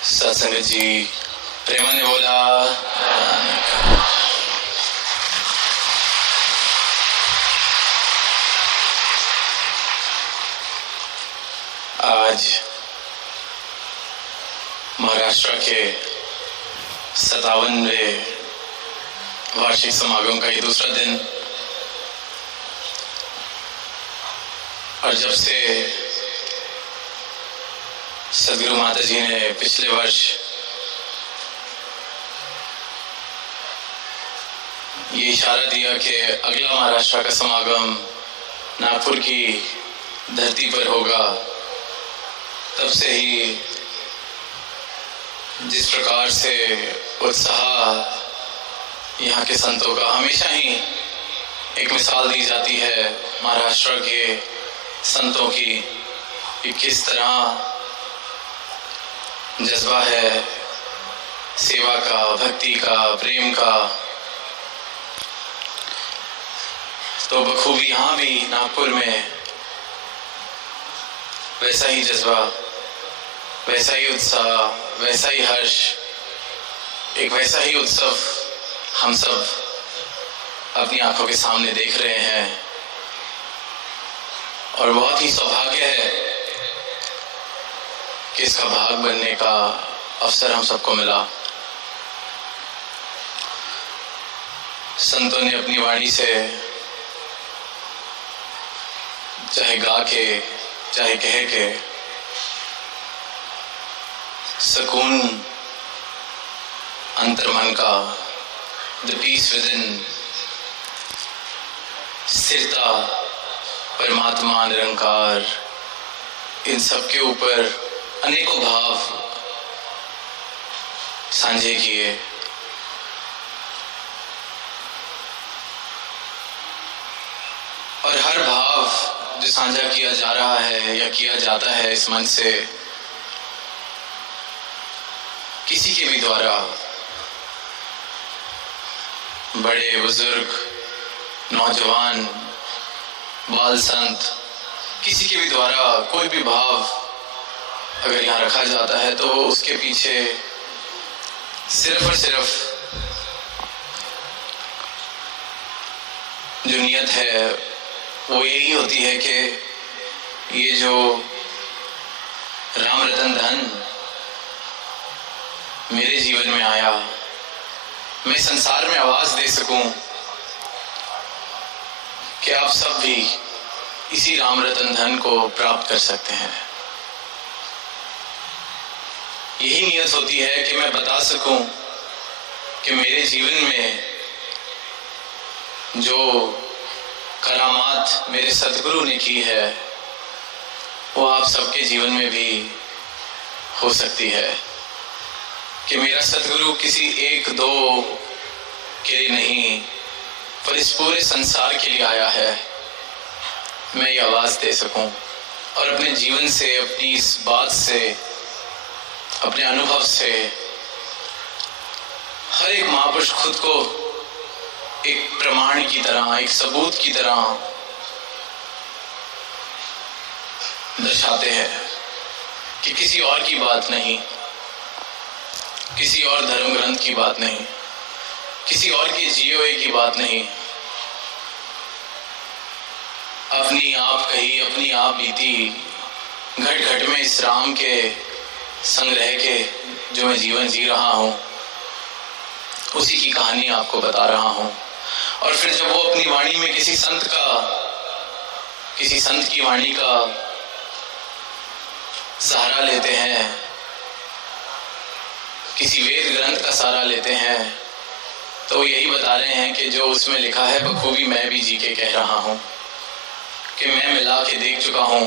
सत्संग जी प्रेमाने बोला। आज महाराष्ट्र के 57वें वार्षिक समागम का ये दूसरा दिन, और जब से सदगुरु माता जी ने पिछले वर्ष ये इशारा दिया कि अगला महाराष्ट्र का समागम नागपुर की धरती पर होगा, तब से ही जिस प्रकार से उत्साह यहाँ के संतों का हमेशा ही एक मिसाल दी जाती है महाराष्ट्र के संतों की, कि किस तरह जज्बा है सेवा का, भक्ति का, प्रेम का। तो बखूबी यहाँ भी नागपुर में वैसा ही जज्बा, वैसा ही उत्साह, वैसा ही हर्ष, एक वैसा ही उत्सव हम सब अपनी आंखों के सामने देख रहे हैं। और बहुत ही सौभाग्य है कि इसका भाग बनने का अवसर हम सबको मिला। संतों ने अपनी वाणी से, चाहे गा के चाहे कह के, सुकून अंतर्मन का, द पीस विद इन, स्थिरता, परमात्मा, निरंकार, इन सब के ऊपर अनेकों भाव साझे किए। और हर भाव जो साझा किया जा रहा है या किया जाता है इस मन से, किसी के भी द्वारा, बड़े बुजुर्ग, नौजवान, बाल संत, किसी के भी द्वारा कोई भी भाव अगर यहाँ रखा जाता है तो उसके पीछे सिर्फ और सिर्फ जो नियत है वो यही होती है कि ये जो राम रतन धन मेरे जीवन में आया, मैं संसार में आवाज दे सकूं कि आप सब भी इसी राम रतन धन को प्राप्त कर सकते हैं। यही नियत होती है कि मैं बता सकूं कि मेरे जीवन में जो करामात मेरे सतगुरु ने की है वो आप सबके जीवन में भी हो सकती है। कि मेरा सतगुरु किसी एक दो के लिए नहीं, पर इस पूरे संसार के लिए आया है। मैं ये आवाज दे सकूं और अपने जीवन से, अपनी इस बात से, अपने अनुभव से हर एक महापुरुष खुद को एक प्रमाण की तरह, एक सबूत की तरह दर्शाते हैं कि किसी और की बात नहीं, किसी और धर्म ग्रंथ की बात नहीं, किसी और के जिए हुए की बात नहीं, अपनी आप कही, अपनी आप बीती, घट घट में इस राम के संग रह के जो मैं जीवन जी रहा हूं, उसी की कहानी आपको बता रहा हूं। और फिर जब वो अपनी वाणी में किसी संत की वाणी का सहारा लेते हैं, किसी वेद ग्रंथ का सहारा लेते हैं, तो वो यही बता रहे हैं कि जो उसमें लिखा है बखूबी मैं भी जी के कह रहा हूं, कि मैं मिला के देख चुका हूं।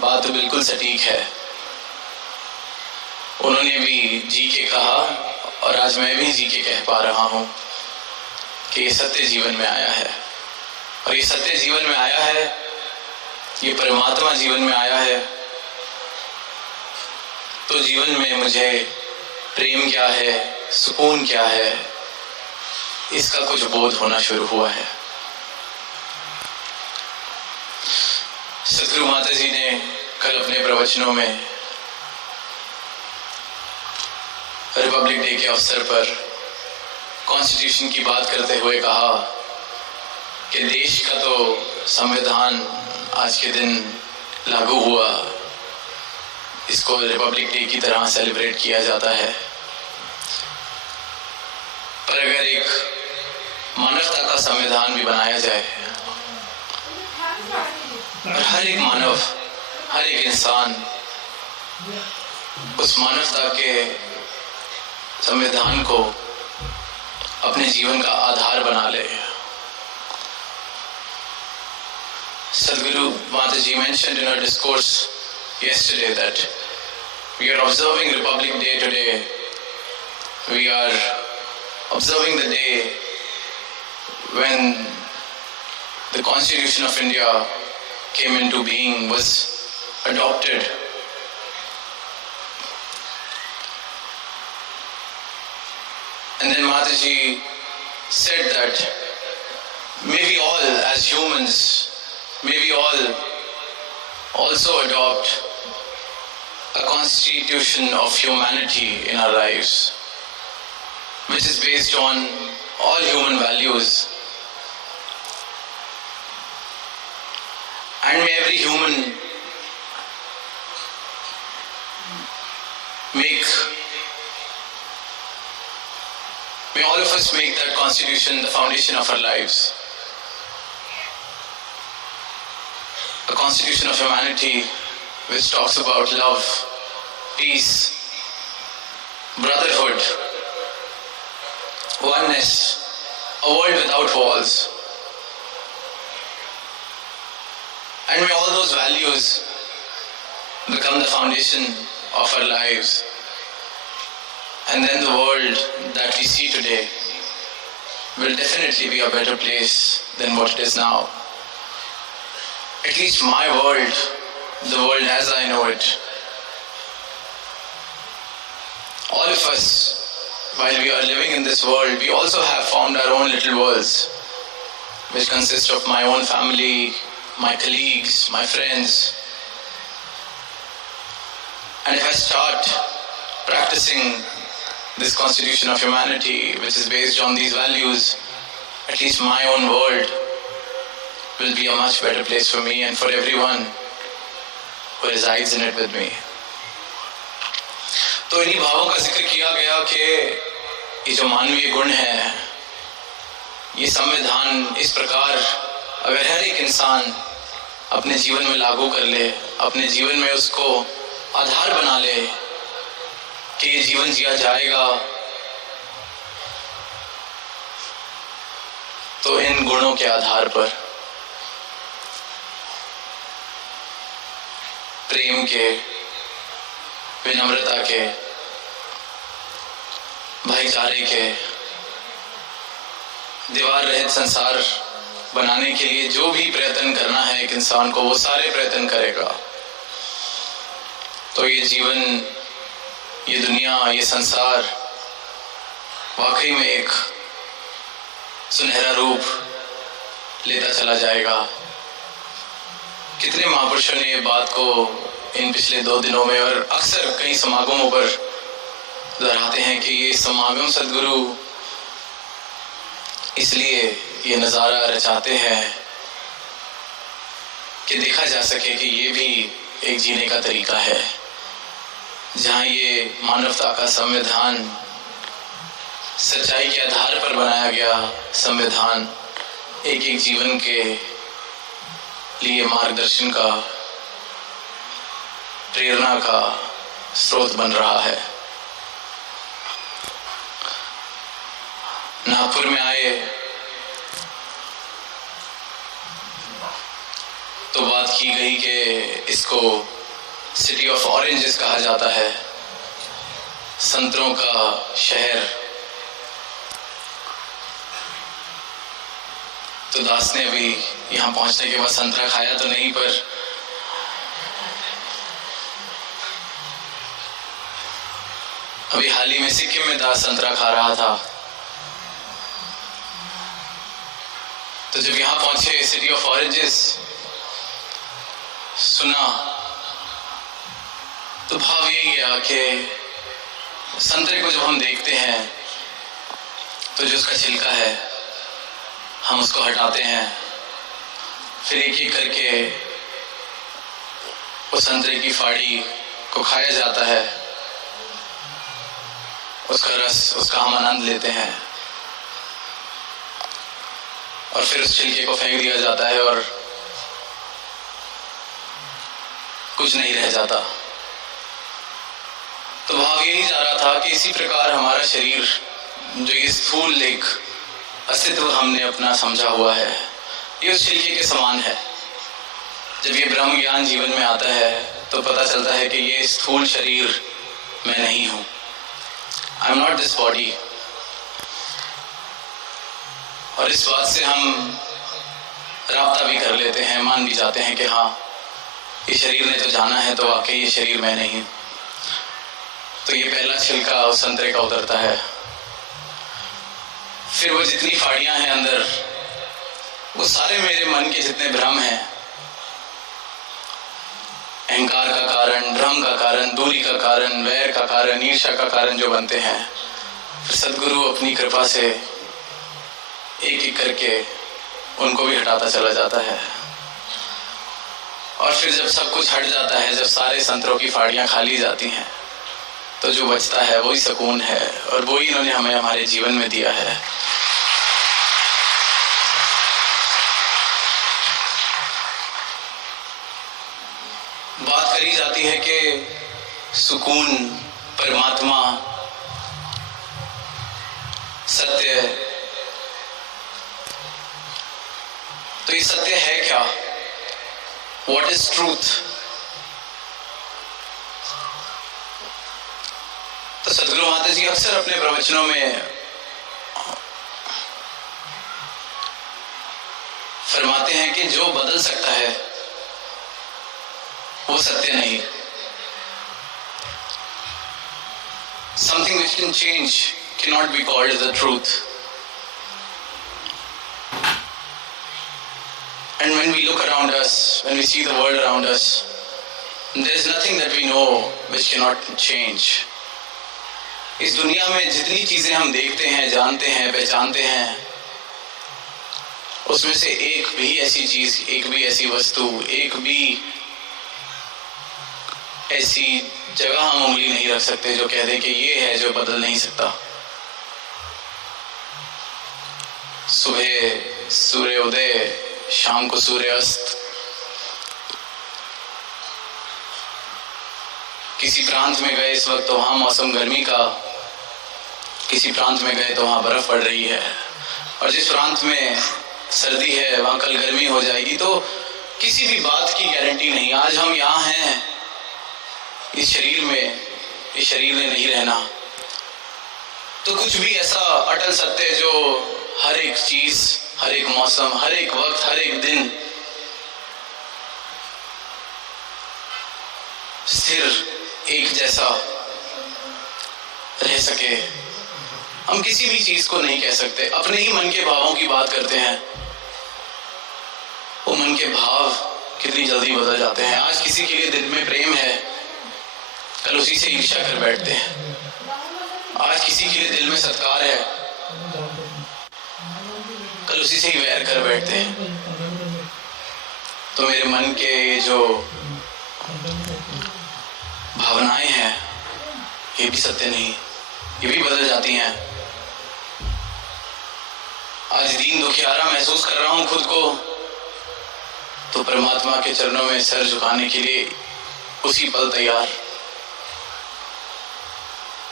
बात तो बिल्कुल सटीक है। उन्होंने भी जी के कहा और आज मैं भी जी के कह पा रहा हूं कि ये सत्य जीवन में आया है। और ये सत्य जीवन में आया है, ये परमात्मा जीवन में आया है, तो जीवन में मुझे प्रेम क्या है, सुकून क्या है, इसका कुछ बोध होना शुरू हुआ है। सदगुरु माता जी ने कल अपने प्रवचनों में रिपब्लिक डे के अवसर पर कॉन्स्टिट्यूशन की बात करते हुए कहा कि देश का तो संविधान आज के दिन लागू हुआ, इसको रिपब्लिक डे की तरह सेलिब्रेट किया जाता है। पर अगर एक मानवता का संविधान भी बनाया जाए और हर एक मानव, हर एक इंसान उस मानवता के संविधान को अपने जीवन का आधार बना ले। Sadhguru Mataji mentioned in her discourse yesterday that we are observing Republic Day today. We are observing the day when the Constitution of India came into being, was adopted. And then Mataji said that may we all as humans, may we all also adopt a constitution of humanity in our lives, which is based on all human values. And may every human may all of us make that constitution the foundation of our lives. A constitution of humanity which talks about love, peace, brotherhood, oneness, a world without walls. And may all those values become the foundation of our lives. And then the world that we see today will definitely be a better place than what it is now. At least my world, the world as I know it. All of us, while we are living in this world, we also have formed our own little worlds, which consist of my own family, my colleagues, my friends. And if I start practicing this constitution of humanity, which is based on these values, at least my own world will be a much better place for me and for everyone who resides in it with me. तो इन्हीं भावों का जिक्र किया गया कि ये जो मानवीय गुण है, ये संविधान इस प्रकार अगर हर एक इंसान अपने जीवन में लागू कर ले, अपने जीवन में उसको आधार बना ले कि ये जीवन जिया जाएगा, तो इन गुणों के आधार पर प्रेम के, विनम्रता के, भाईचारे के, दीवार रहित संसार बनाने के लिए जो भी प्रयत्न करना है एक इंसान को, वो सारे प्रयत्न करेगा। तो ये जीवन, ये दुनिया, ये संसार वाकई में एक सुनहरा रूप लेता चला जाएगा। कितने महापुरुषों ने ये बात को इन पिछले 2 दिनों में और अक्सर कई समागमों पर दोहराते हैं कि ये समागम सद्गुरु इसलिए ये नज़ारा रचाते हैं कि देखा जा सके कि ये भी एक जीने का तरीका है, जहाँ ये मानवता का संविधान, सच्चाई के आधार पर बनाया गया संविधान एक एक जीवन के लिए मार्गदर्शन का, प्रेरणा का स्रोत बन रहा है। नागपुर में आए तो बात की गई कि इसको सिटी ऑफ ऑरेंजेस कहा जाता है, संतरों का शहर। तो दास ने अभी यहाँ पहुंचने के बाद संतरा खाया तो नहीं, पर अभी हाल ही में सिक्किम में दास संतरा खा रहा था। तो जब यहाँ पहुंचे, सिटी ऑफ ऑरेंजेस सुना, तो भाव यही गया कि संतरे को जब हम देखते हैं तो जो उसका छिलका है हम उसको हटाते हैं, फिर एक एक करके उस संतरे की फाड़ी को खाया जाता है, उसका रस, उसका हम आनंद लेते हैं और फिर उस छिलके को फेंक दिया जाता है और कुछ नहीं रह जाता। तो भाव यही जा रहा था कि इसी प्रकार हमारा शरीर, जो ये स्थूल एक अस्तित्व हमने अपना समझा हुआ है, ये उस छिलके के समान है। जब ये ब्रह्म ज्ञान जीवन में आता है तो पता चलता है कि ये स्थूल शरीर मैं नहीं हूं, I am not this body. और इस बात से हम राब्ता भी कर लेते हैं, मान भी जाते हैं कि हाँ, ये शरीर ने तो जाना है तो वाकई ये शरीर मैं नहीं। तो ये पहला छिलका उस संतरे का उतरता है, फिर वो जितनी फाड़ियां हैं अंदर, वो सारे मेरे मन के जितने भ्रम हैं, अहंकार का कारण, भ्रम का कारण, दूरी का कारण, वैर का कारण, ईर्ष्या का कारण जो बनते हैं, फिर सदगुरु अपनी कृपा से एक एक करके उनको भी हटाता चला जाता है। और फिर जब सब कुछ हट जाता है, जब सारे संतरों की फाड़ियां खाली जाती हैं, तो जो बचता है वही सुकून है और वही इन्होंने हमें हमारे जीवन में दिया है। बात करी जाती है कि सुकून, परमात्मा, सत्य, तो ये सत्य है क्या? What is truth? तो सदगुरु माता जी अक्सर अपने प्रवचनों में फरमाते हैं कि जो बदल सकता है वो सत्य नहीं। Something which can change cannot be called the truth. And when we look around us, when we see the world around us, there is nothing that we know which cannot change. इस दुनिया में जितनी चीजें हम देखते हैं, जानते हैं, पहचानते हैं, उसमें से एक भी ऐसी चीज, एक भी ऐसी वस्तु, एक भी ऐसी जगह हम उंगली नहीं रख सकते जो कह दे कि ये है जो बदल नहीं सकता। सुबह सूर्योदय, शाम को सूर्यास्त। किसी प्रांत में गए इस वक्त तो वहां मौसम गर्मी का, किसी प्रांत में गए तो वहां बर्फ पड़ रही है, और जिस प्रांत में सर्दी है वहां कल गर्मी हो जाएगी। तो किसी भी बात की गारंटी नहीं। आज हम यहाँ हैं इस शरीर में, इस शरीर में नहीं रहना, तो कुछ भी ऐसा अटल सत्य है जो हर एक चीज, हर एक मौसम, हर एक वक्त, हर एक दिन स्थिर एक जैसा रह सके। हम किसी भी चीज को नहीं कह सकते। अपने ही मन के भावों की बात करते हैं, वो मन के भाव कितनी जल्दी बदल जाते हैं। आज किसी के लिए दिल में प्रेम है, कल उसी से ईर्ष्या कर बैठते हैं। आज किसी के लिए दिल में सत्कार है, कल उसी से ही वैर कर बैठते हैं। तो मेरे मन के जो भावनाएं हैं ये भी सत्य नहीं, ये भी बदल जाती हैं। आज दीन दुखियारा महसूस कर रहा हूं खुद को, तो परमात्मा के चरणों में सर झुकाने के लिए उसी पल तैयार।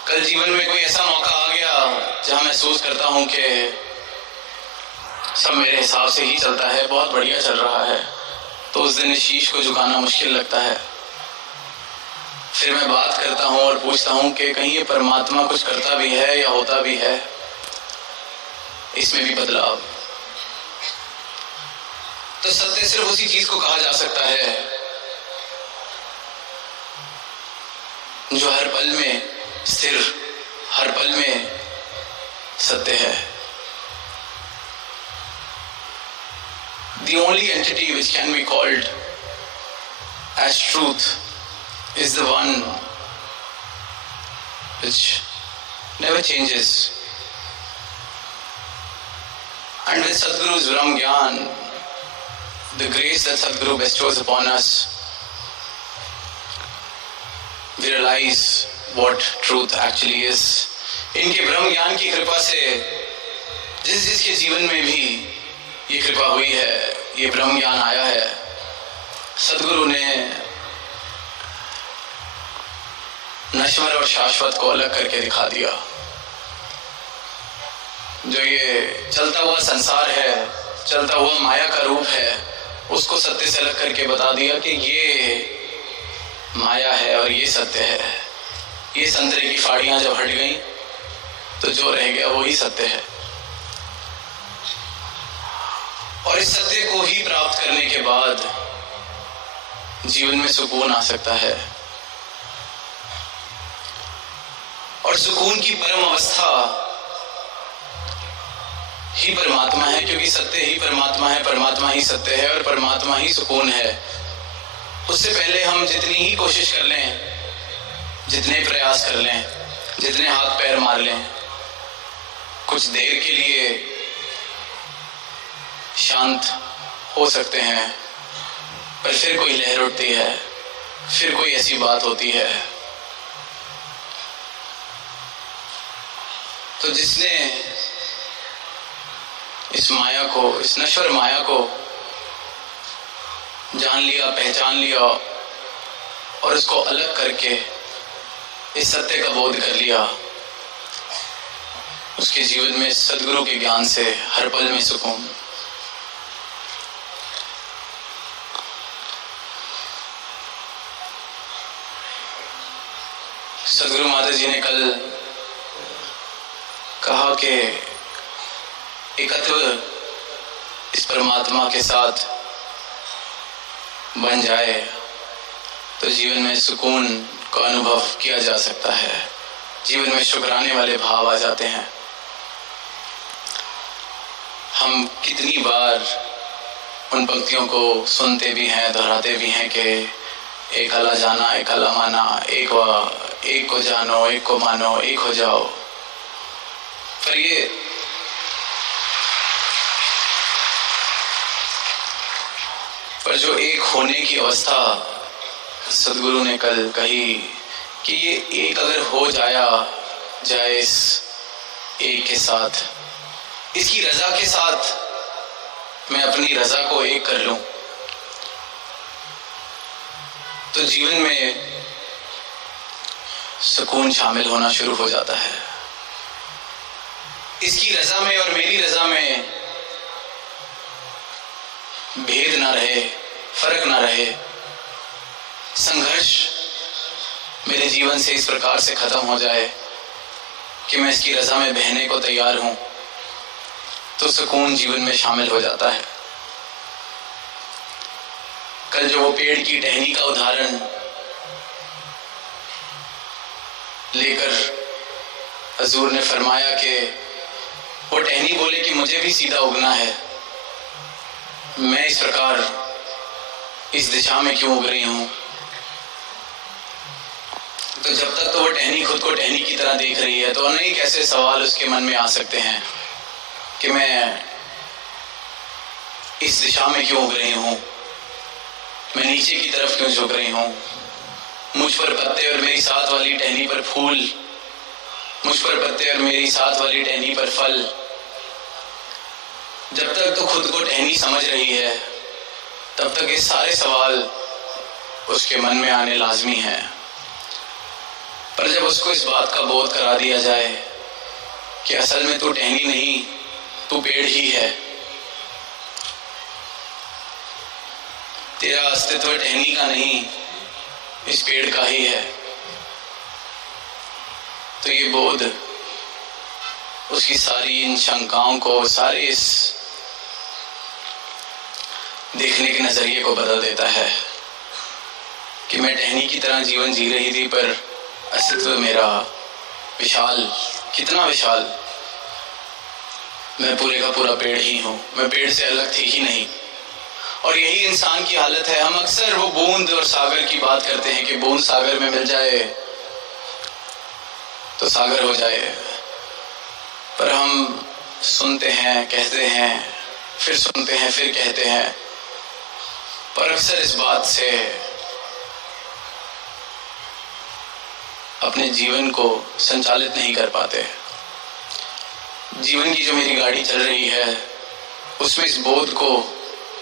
कल जीवन में कोई ऐसा मौका आ गया जहां महसूस करता हूं कि सब मेरे हिसाब से ही चलता है, बहुत बढ़िया चल रहा है, तो उस दिन शीश को झुकाना मुश्किल लगता है। फिर मैं बात करता हूं और पूछता हूं कि कहीं ये परमात्मा कुछ करता भी है या होता भी है, इसमें भी बदलाव। तो सत्य सिर्फ उसी चीज को कहा जा सकता है जो हर पल में स्थिर, हर पल में सत्य है। The only entity which can be called as truth is the one which never changes. And with Sadhguru's Brahm Gyan, the grace that Sadhguru bestows upon us, we realize what truth actually is. इनके ब्रह्म ज्ञान की कृपा से जिसके जीवन में भी ये कृपा हुई है, ये ब्रह्म ज्ञान आया है, सदगुरु ने नश्वर और शाश्वत को अलग करके दिखा दिया। जो ये चलता हुआ संसार है, चलता हुआ माया का रूप है, उसको सत्य से अलग करके बता दिया कि ये माया है और ये सत्य है। ये संतरे की फाड़ियां जब हट गईं तो जो रह गया वही सत्य है। और इस सत्य को ही प्राप्त करने के बाद जीवन में सुकून आ सकता है। और सुकून की परम अवस्था ही परमात्मा है, क्योंकि सत्य ही परमात्मा है, परमात्मा ही सत्य है और परमात्मा ही सुकून है। उससे पहले हम जितनी ही कोशिश कर लें, जितने प्रयास कर लें, जितने हाथ पैर मार लें, कुछ देर के लिए शांत हो सकते हैं, पर फिर कोई लहर उठती है, फिर कोई ऐसी बात होती है। तो जिसने इस माया को, इस नश्वर माया को जान लिया, पहचान लिया और उसको अलग करके इस सत्य का बोध कर लिया, उसके जीवन में सदगुरु के ज्ञान से हर पल में सुकून। सदगुरु माता जी ने कल कहा कि एकत्व इस परमात्मा के साथ बन जाए तो जीवन में सुकून का अनुभव किया जा सकता है, जीवन में शुक्राने वाले भाव आ जाते हैं। हम कितनी बार उन पंक्तियों को सुनते भी हैं, दोहराते भी हैं कि एक अल्लाह जाना, एक अल्लाह माना, एक को जानो, एक को मानो, एक हो जाओ। पर जो एक होने की अवस्था सदगुरु ने कल कही कि ये एक अगर हो जाए इस एक के साथ, इसकी रजा के साथ मैं अपनी रजा को एक कर लूं, तो जीवन में सुकून शामिल होना शुरू हो जाता है। इसकी रजा में और मेरी रजा में भेद ना रहे, फर्क ना रहे, संघर्ष मेरे जीवन से इस प्रकार से खत्म हो जाए कि मैं इसकी रजा में बहने को तैयार हूं, तो सुकून जीवन में शामिल हो जाता है। कल जो वो पेड़ की टहनी का उदाहरण लेकर हजूर ने फरमाया कि वो टहनी बोले कि मुझे भी सीधा उगना है, मैं इस प्रकार इस दिशा में क्यों उग रही हूं? तो जब तक तो वो टहनी खुद को टहनी की तरह देख रही है, तो अनेक ऐसे सवाल उसके मन में आ सकते हैं कि मैं इस दिशा में क्यों उग रही हूं, मैं नीचे की तरफ क्यों झुक रही हूं, मुझ पर पत्ते और मेरी साथ वाली टहनी पर फूल, मुझ पर पत्ते और मेरी साथ वाली टहनी पर फल। जब तक तो खुद को टहनी समझ रही है, तब तक ये सारे सवाल उसके मन में आने लाजमी है। पर जब उसको इस बात का बोध करा दिया जाए कि असल में तू टहनी नहीं, तू पेड़ ही है, तेरा अस्तित्व टहनी का नहीं, इस पेड़ का ही है, तो ये बोध उसकी सारी इन शंकाओं को, सारे इस देखने के नजरिए को बदल देता है कि मैं टहनी की तरह जीवन जी रही थी, पर अस्तित्व मेरा विशाल, कितना विशाल, मैं पूरे का पूरा पेड़ ही हूं, मैं पेड़ से अलग थी ही नहीं। और यही इंसान की हालत है। हम अक्सर वो बूंद और सागर की बात करते हैं कि बूंद सागर में मिल जाए तो सागर हो जाए, पर हम सुनते हैं, कहते हैं, फिर सुनते हैं, फिर कहते हैं, पर अक्सर इस बात से अपने जीवन को संचालित नहीं कर पाते। जीवन की जो मेरी गाड़ी चल रही है उसमें इस बोध को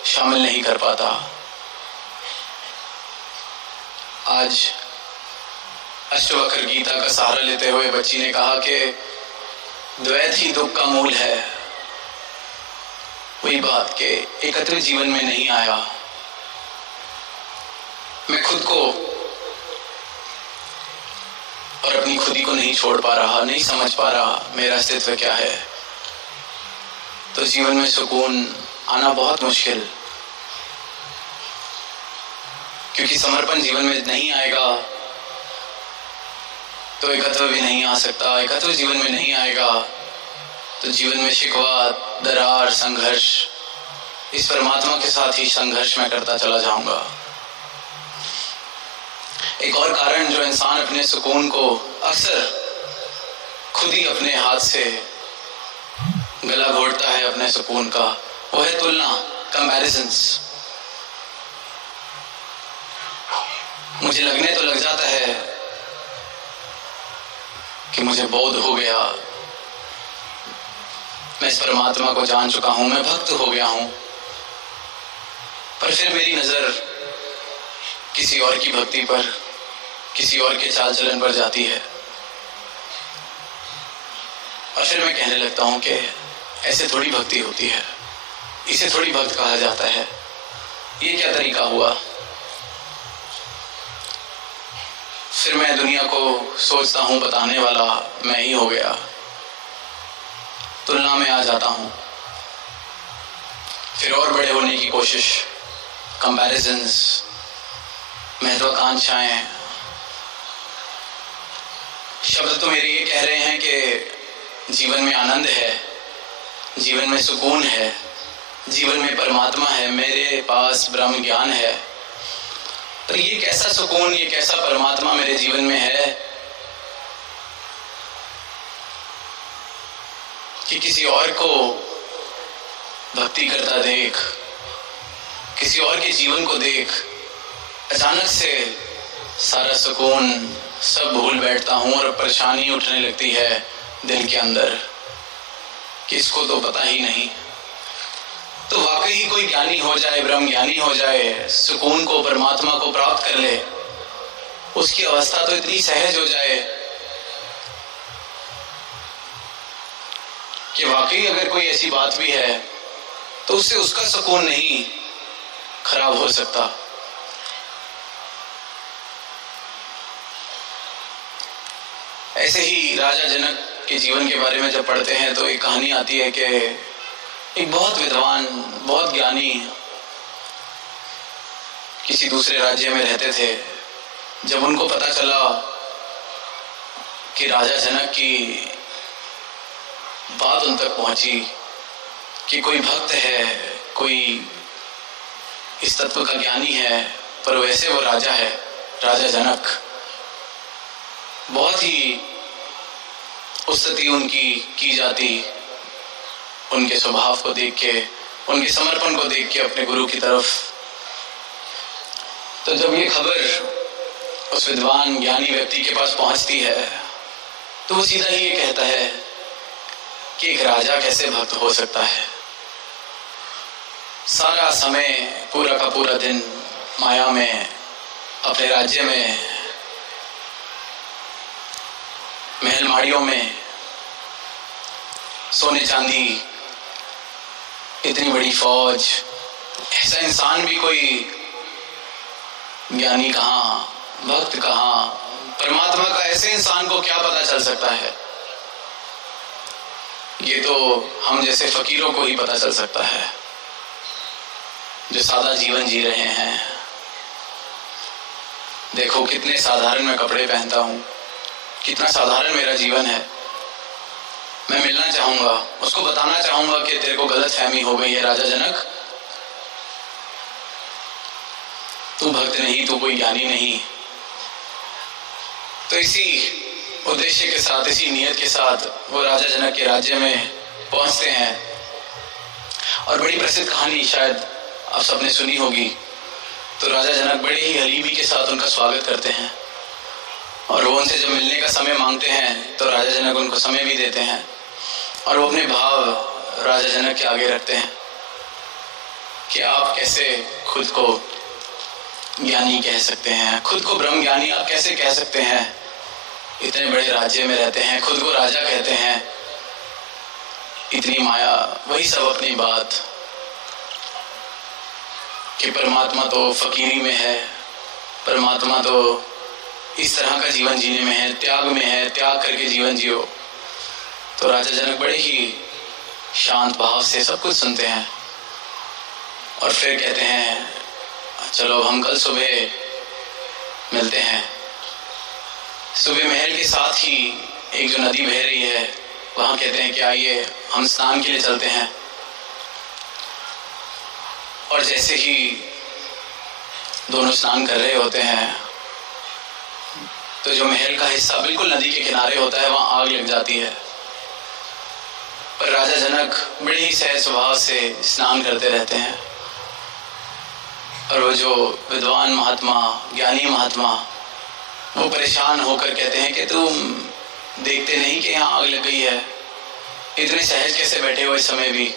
शामिल नहीं कर पाता। आज अष्टवक्र गीता का सहारा लेते हुए बच्ची ने कहा कि द्वैत ही दुख का मूल है। वही बात के एकत्र जीवन में नहीं आया। मैं खुद को और अपनी खुदी को नहीं छोड़ पा रहा, नहीं समझ पा रहा मेरा अस्तित्व क्या है, तो जीवन में सुकून आना बहुत मुश्किल। क्योंकि समर्पण जीवन में नहीं आएगा तो एकत्व भी नहीं आ सकता। एकत्व जीवन में नहीं आएगा तो जीवन में शिकवा, दरार, संघर्ष, इस परमात्मा के साथ ही संघर्ष मैं करता चला जाऊंगा। एक और कारण जो इंसान अपने सुकून को अक्सर खुद ही अपने हाथ से गला घोटता है अपने सुकून का, वो है तुलना, कंपैरिजंस। मुझे लगने तो लग जाता है कि मुझे बोध हो गया, मैं इस परमात्मा को जान चुका हूं, मैं भक्त हो गया हूं, पर फिर मेरी नजर किसी और की भक्ति पर, किसी और के चाल चलन पर जाती है और फिर मैं कहने लगता हूं कि ऐसे थोड़ी भक्ति होती है, इसे थोड़ी भक्त कहा जाता है, ये क्या तरीका हुआ। फिर मैं दुनिया को सोचता हूं बताने वाला मैं ही हो गया, तुलना में आ जाता हूं, फिर और बड़े होने की कोशिश, कंपैरिजंस, महत्वाकांक्षाएं। शब्द तो मेरे ये कह रहे हैं कि जीवन में आनंद है, जीवन में सुकून है, जीवन में परमात्मा है, मेरे पास ब्रह्म ज्ञान है। पर ये कैसा सुकून, ये कैसा परमात्मा मेरे जीवन में है कि किसी और को भक्ति करता देख, किसी और के जीवन को देख, अचानक से सारा सुकून सब भूल बैठता हूं और परेशानी उठने लगती है दिल के अंदर कि इसको तो पता ही नहीं। तो वाकई कोई ज्ञानी हो जाए, ब्रह्म ज्ञानी हो जाए, सुकून को, परमात्मा को प्राप्त कर ले, उसकी अवस्था तो इतनी सहज हो जाए कि वाकई अगर कोई ऐसी बात भी है तो उससे उसका सुकून नहीं खराब हो सकता। ऐसे ही राजा जनक के जीवन के बारे में जब पढ़ते हैं तो एक कहानी आती है कि एक बहुत विद्वान, बहुत ज्ञानी किसी दूसरे राज्य में रहते थे। जब उनको पता चला कि राजा जनक की बात उन तक पहुंची कि कोई भक्त है, कोई इस तत्व का ज्ञानी है, पर वैसे वो राजा है, राजा जनक, बहुत ही स्तुति उनकी की जाती, उनके स्वभाव को देख के, उनके समर्पण को देख के अपने गुरु की तरफ। तो जब ये खबर उस विद्वान ज्ञानी व्यक्ति के पास पहुंचती है तो वो सीधा ही ये कहता है कि एक राजा कैसे भक्त हो सकता है। सारा समय, पूरा का पूरा दिन माया में, अपने राज्य में, महल माड़ियों में, सोने चांदी, इतनी बड़ी फौज, ऐसा इंसान भी कोई ज्ञानी कहाँ, भक्त कहाँ, परमात्मा का ऐसे इंसान को क्या पता चल सकता है। ये तो हम जैसे फकीरों को ही पता चल सकता है जो सादा जीवन जी रहे हैं। देखो कितने साधारण मैं कपड़े पहनता हूँ, कितना साधारण मेरा जीवन है। मैं मिलना चाहूंगा, उसको बताना चाहूंगा कि तेरे को गलतफहमी हो गई है राजा जनक, तू भक्त नहीं, तू कोई ज्ञानी नहीं। तो इसी उद्देश्य के साथ, इसी नियत के साथ वो राजा जनक के राज्य में पहुंचते हैं। और बड़ी प्रसिद्ध कहानी शायद आप सबने सुनी होगी। तो राजा जनक बड़े ही हलीमी के साथ उनका स्वागत करते हैं और वो उनसे जब मिलने का समय मांगते हैं तो राजा जनक उनको समय भी देते हैं और वो अपने भाव राजा जनक के आगे रखते हैं कि आप कैसे खुद को ज्ञानी कह सकते हैं, खुद को ब्रह्म ज्ञानी आप कैसे कह सकते हैं, इतने बड़े राज्य में रहते हैं, खुद को राजा कहते हैं, इतनी माया। वही सब अपनी बात कि परमात्मा तो फकीरी में है, परमात्मा तो इस तरह का जीवन जीने में है, त्याग में है, त्याग करके जीवन जियो। तो राजा जनक बड़े ही शांत भाव से सब कुछ सुनते हैं और फिर कहते हैं चलो हम कल सुबह मिलते हैं। सुबह महल के साथ ही एक जो नदी बह रही है वहाँ कहते हैं कि आइए हम स्नान के लिए चलते हैं। और जैसे ही दोनों स्नान कर रहे होते हैं तो जो महल का हिस्सा बिल्कुल नदी के किनारे होता है वहाँ आग लग जाती है। पर राजा जनक बड़े ही सहज स्वभाव से स्नान करते रहते हैं और वो जो विद्वान महात्मा, ज्ञानी महात्मा, वो परेशान होकर कहते हैं कि तुम देखते नहीं कि यहाँ आग लग गई है, इतने सहज कैसे बैठे हो, इस समय भी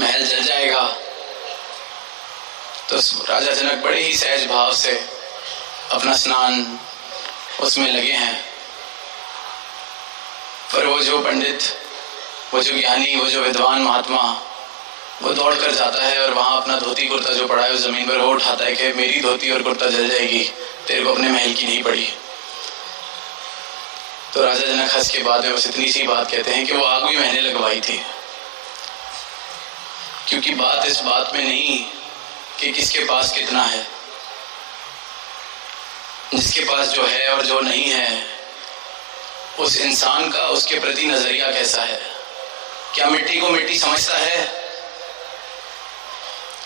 महल जल जाएगा। तो राजा जनक बड़े ही सहज भाव से अपना स्नान उसमें लगे हैं। पर वो जो पंडित, वो जो ज्ञानी, वो जो विद्वान महात्मा, वो दौड़ कर जाता है और वहाँ अपना धोती कुर्ता जो पड़ा है उस जमीन पर वो उठाता है कि मेरी धोती और कुर्ता जल जाएगी, तेरे को अपने महल की नहीं पड़ी। तो राजा जनक हंस के बाद में बस इतनी सी बात कहते हैं कि वो आग भी मैंने लगवाई थी। क्योंकि बात इस बात में नहीं कि किसके पास कितना है, जिसके पास जो है और जो नहीं है, उस इंसान का उसके प्रति नजरिया कैसा है। क्या मिट्टी को मिट्टी समझता है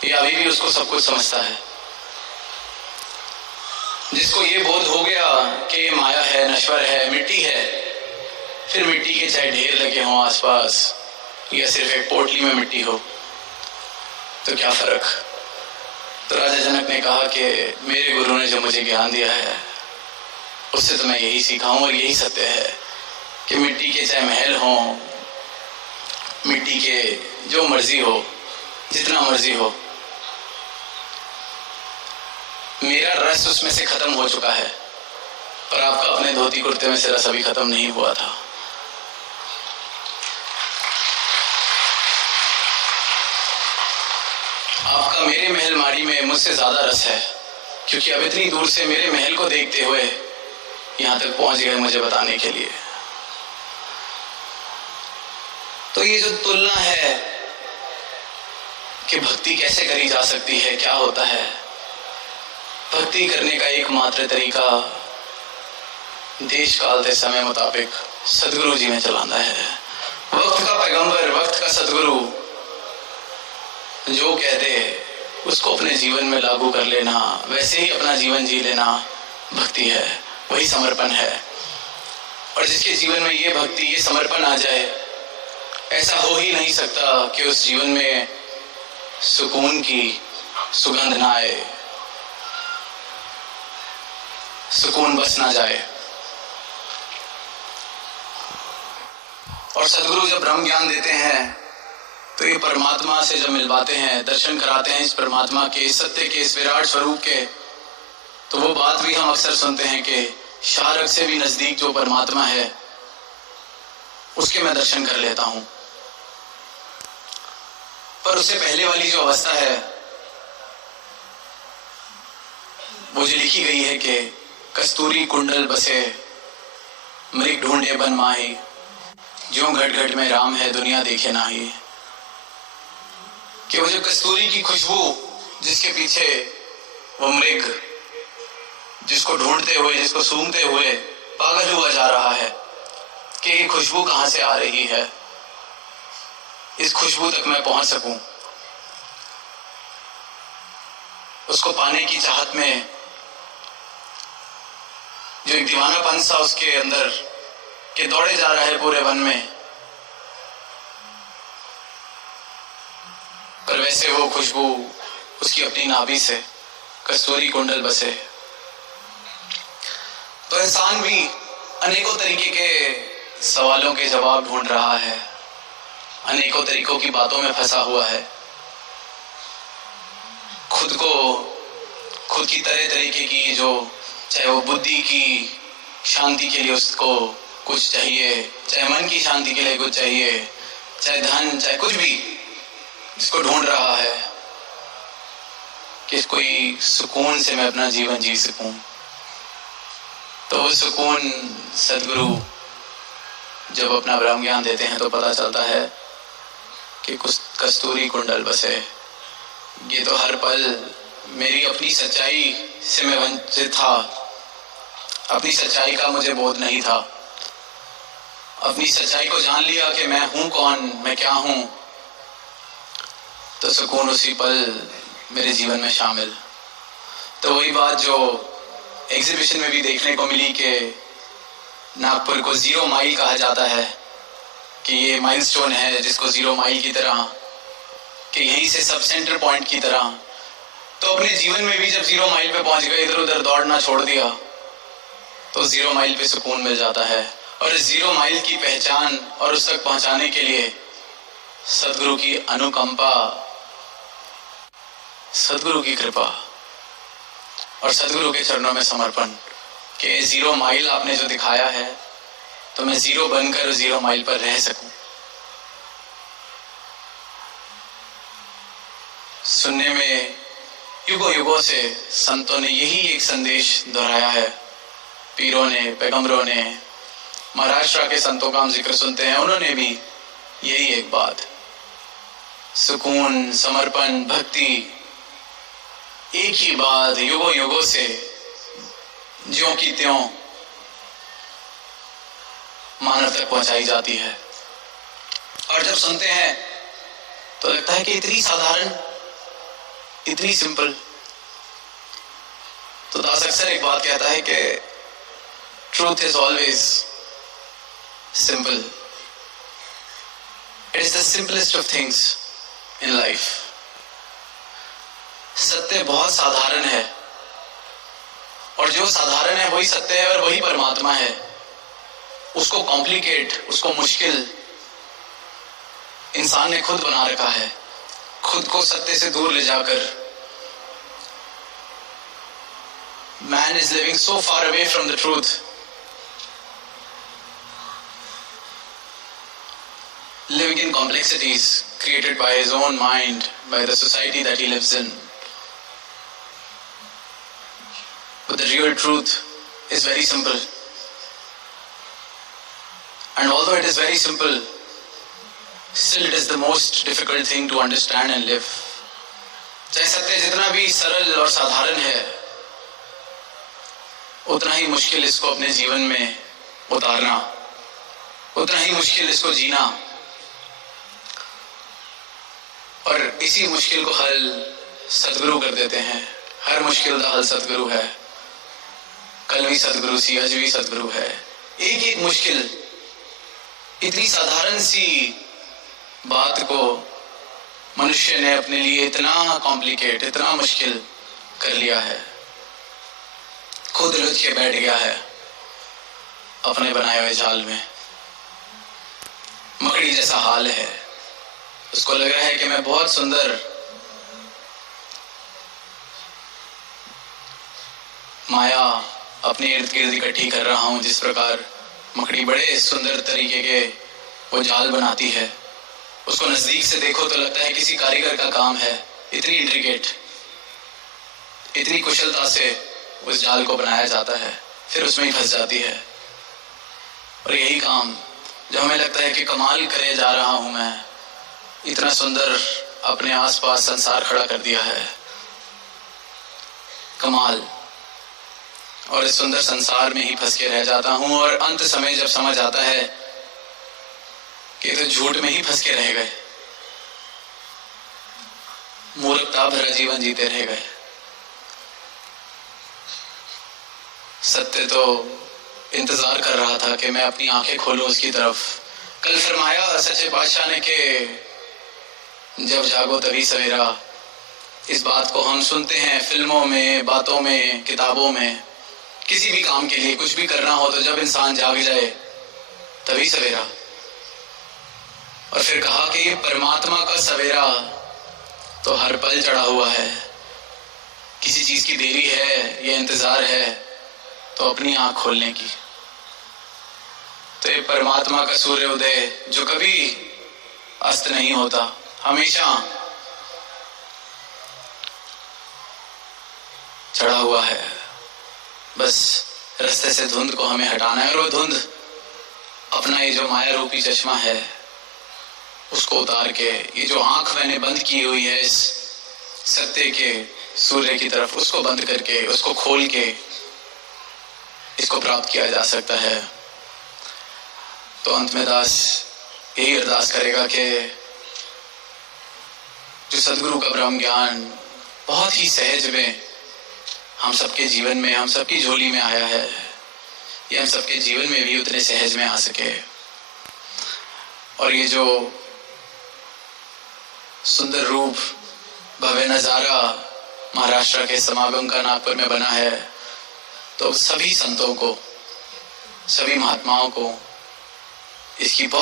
या अभी भी उसको सब कुछ समझता है। जिसको ये बोध हो गया कि ये माया है, नश्वर है, मिट्टी है, फिर मिट्टी के चाहे ढेर लगे हों आसपास या सिर्फ एक पोटली में मिट्टी हो तो क्या फर्क। तो राजा जनक ने कहा कि मेरे गुरु ने जो मुझे ज्ञान दिया है उससे तो मैं यही सीखा हूं और यही सत्य है कि मिट्टी के चाहे महल हो, मिट्टी के जो मर्जी हो, जितना मर्जी हो, मेरा रस उसमें से खत्म हो चुका है, पर आपका अपने धोती कुर्ते में से रस अभी खत्म नहीं हुआ था। आपका मेरे महल माड़ी में मुझसे ज्यादा रस है, क्योंकि अब इतनी दूर से मेरे महल को देखते हुए यहां तक पहुंच गए मुझे बताने के लिए। तो ये जो तुलना है कि भक्ति कैसे करी जा सकती है, क्या होता है, भक्ति करने का एकमात्र तरीका देश काल के समय मुताबिक सदगुरु जी ने चलाना है। वक्त का पैगंबर, वक्त का सदगुरु जो कह दे उसको अपने जीवन में लागू कर लेना, वैसे ही अपना जीवन जी लेना भक्ति है, वही समर्पण है। और जिसके जीवन में ये भक्ति, ये समर्पण आ जाए, ऐसा हो ही नहीं सकता कि उस जीवन में सुकून की सुगंध ना आए, सुकून बस ना जाए। और सदगुरु जब ब्रह्म ज्ञान देते हैं तो ये परमात्मा से जब मिलवाते हैं, दर्शन कराते हैं इस परमात्मा के, सत्य के, इस विराट स्वरूप के, तो वो बात भी हम अक्सर सुनते हैं कि शारक से भी नजदीक जो परमात्मा है उसके मैं दर्शन कर लेता हूं। पर उससे पहले वाली जो अवस्था है वो जो लिखी गई है कि कस्तूरी कुंडल बसे मृग ढूंढे बन माही, जो घट घट में राम है दुनिया देखे नाही। कि वो जो कस्तूरी की खुशबू जिसके पीछे वो मृग जिसको ढूंढते हुए, जिसको सूंघते हुए पागल हुआ जा रहा है कि ये खुशबू कहां से आ रही है, इस खुशबू तक मैं पहुंच सकूं, उसको पाने की चाहत में जो एक दीवानापन सा उसके अंदर के दौड़े जा रहा है पूरे वन में, पर वैसे वो खुशबू उसकी अपनी नाभि से कस्तूरी कुंडल बसे। तो इंसान भी अनेकों तरीके के सवालों के जवाब ढूंढ रहा है, अनेकों तरीकों की बातों में फंसा हुआ है। खुद की तरह तरीके की, जो चाहे वो बुद्धि की शांति के लिए उसको कुछ चाहिए, चाहे मन की शांति के लिए कुछ चाहिए, चाहे धन, चाहे कुछ भी, इसको ढूंढ रहा है कि कोई सुकून से मैं अपना जीवन जी सकूं। तो वो सुकून सदगुरु जब अपना ब्रह्म ज्ञान देते हैं तो पता चलता है कि कुछ कस्तूरी कुंडल बसे। ये तो हर पल मेरी अपनी सच्चाई से मैं वंचित था, अपनी सच्चाई का मुझे बोध नहीं था। अपनी सच्चाई को जान लिया कि मैं हूं कौन, मैं क्या हूं, तो सुकून उसी पल मेरे जीवन में शामिल। तो वही बात जो एग्जीबिशन में भी देखने को मिली कि नागपुर को 0 माइल कहा जाता है, कि ये माइलस्टोन है जिसको 0 माइल की तरह, कि यहीं से सब सेंटर पॉइंट की तरह। तो अपने जीवन में भी जब 0 माइल पे पहुंच गए, इधर उधर दौड़ना छोड़ दिया, तो 0 माइल पे सुकून मिल जाता है। और इस 0 माइल की पहचान और उस तक पहुंचाने के लिए सदगुरु की अनुकंपा, सदगुरु की कृपा और सदगुरु के चरणों में समर्पण, कि 0 माइल आपने जो दिखाया है तो मैं 0 बनकर 0 माइल पर रह सकूं। सुनने में युगों युगों से संतों ने यही एक संदेश दोहराया है, पीरों ने, पैगंबरों ने, महाराष्ट्र के संतों का हम जिक्र सुनते हैं, उन्होंने भी यही एक बात, सुकून, समर्पण, भक्ति, एक ही बात युगों युगों से ज्यों की त्यों मानव तक पहुंचाई जाती है। और जब सुनते हैं तो लगता है कि इतनी साधारण, इतनी सिंपल। तो दास अक्सर एक बात कहता है कि truth is always simple, it is the simplest of things in life. सत्य बहुत साधारण है, और जो साधारण है वही सत्य है और वही परमात्मा है। उसको कॉम्प्लिकेट, उसको मुश्किल इंसान ने खुद बना रखा है, खुद को सत्य से दूर ले जाकर। Man is living so far away from the truth, living in complexities created by his own mind, by the society that he lives in. But the real truth is very simple. And although it is very simple, still it is the most difficult thing to understand and live. चाहे सत्य जितना भी सरल और साधारण है, उतना ही मुश्किल इसको अपने जीवन में उतारना, उतना ही मुश्किल इसको जीना। और इसी मुश्किल को हल सदगुरु कर देते हैं। हर मुश्किल का हल सदगुरु है। कल भी सदगुरु सी, आज भी सदगुरु है। एक एक मुश्किल, इतनी साधारण सी बात को मनुष्य ने अपने लिए इतना कॉम्प्लिकेट, इतना मुश्किल कर लिया है, खुद उलझ के बैठ गया है अपने बनाए हुए जाल में। मकड़ी जैसा हाल है, उसको लग रहा है कि मैं बहुत सुंदर माया अपने इर्द गिर्द इकट्ठी कर रहा हूं। जिस प्रकार मकड़ी बड़े सुंदर तरीके के वो जाल बनाती है, उसको नजदीक से देखो तो लगता है किसी कारीगर का काम है। इतनी इंट्रिकेट, इतनी कुशलता से उस जाल को बनाया जाता है, फिर उसमें ही फंस जाती है। और यही काम जो हमें लगता है कि कमाल करे जा रहा हूं मैं, इतना सुंदर अपने आसपास संसार खड़ा कर दिया है, कमाल। और इस सुंदर संसार में ही फंस के रह जाता हूं। और अंत समय जब समझ आता है कि तो झूठ में ही फंस के रह गए, मूर्खता भरा जीवन जीते रह गए। सत्य तो इंतजार कर रहा था कि मैं अपनी आंखें खोलूं उसकी तरफ। कल फरमाया सच्चे बादशाह ने कि जब जागो तभी सवेरा। इस बात को हम सुनते हैं फिल्मों में, बातों में, किताबों में। किसी भी काम के लिए कुछ भी करना हो तो जब इंसान जाग जाए तभी सवेरा। और फिर कहा कि ये परमात्मा का सवेरा तो हर पल चढ़ा हुआ है। किसी चीज की देरी है या इंतजार है तो अपनी आंख खोलने की। तो ये परमात्मा का सूर्य उदय जो कभी अस्त नहीं होता, हमेशा चढ़ा हुआ है। बस रास्ते से धुंध को हमें हटाना है, और वो धुंध अपना ये जो माया रूपी चश्मा है उसको उतार के, ये जो आंख मैंने बंद की हुई है इस सत्य के सूर्य की तरफ, उसको बंद करके, उसको खोल के इसको प्राप्त किया जा सकता है। तो अंत में दास यही अरदास करेगा कि जो सदगुरु का ब्रह्म ज्ञान बहुत ही सहज में हम सबके जीवन में, हम सबकी झोली में आया है, ये हम सबके जीवन में भी उतने सहज में आ सके। और ये जो सुंदर रूप, भव्य नजारा महाराष्ट्र के समागम का नागपुर में बना है, तो सभी संतों को, सभी महात्माओं को इसकी बहुत